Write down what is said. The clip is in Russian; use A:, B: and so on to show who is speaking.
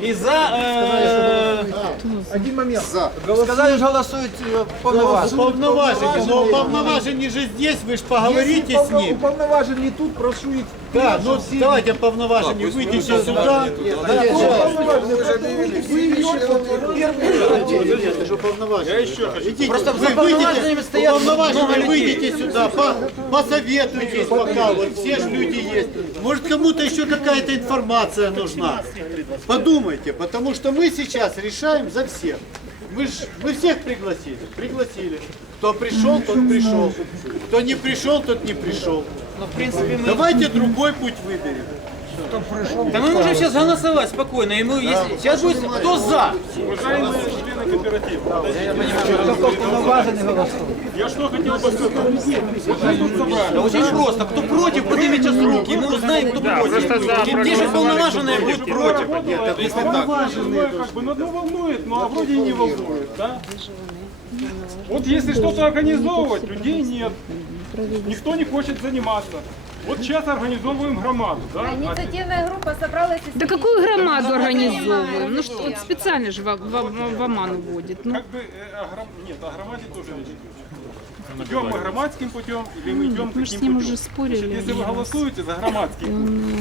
A: І за...
B: Один момент.
A: Сказали, що голосують повноважені.
C: Уполноваженный, но уполноваженный же здесь, вы же поговорите с ним.
B: Уполноваженный тут, прошу их.
C: Да, ну давайте уполноваженный, выйдите сюда. Это же уполноваженный.
A: Просто
C: Вы
A: за повноваженными стоят много
C: уполноваженный,
A: людей.
C: выйдите сюда, посоветуйтесь пока, вот все же люди есть. Может кому-то еще какая-то информация нужна. Подумайте, потому что мы сейчас решаем за всех. Мы всех пригласили? Пригласили. Кто пришел, тот пришел. Кто не пришел, тот не пришел.
A: Ну, в принципе, мы...
C: Давайте другой путь выберем.
A: Да мы можем сейчас голосовать спокойно. И мы, если... Сейчас будет кто за?
D: Уважаемые члены кооператива, я что хотел бы сказать? Вот мы тут собрали.
A: Да очень просто. Кто против, поднимите сейчас руки. И мы узнаем, кто против. Те же полноваженные будут против.
D: Как бы, ну, одно волнует, но вроде и не волнует, да? Вот если что-то организовывать, людей нет. Никто не хочет заниматься. Вот сейчас организовываем громаду, да?
E: Инициативная группа собралась из...
F: Да какую громаду организовываем? Ну что, вот специально же в оману вводит. Ну,
D: Как бы, нет, о громаде тоже речь идет. Идем мы громадским путем или мы идем
F: мы же с
D: каким
F: ним
D: путем?
F: уже спорили.
D: Значит, если вы голосуете за громадский путь,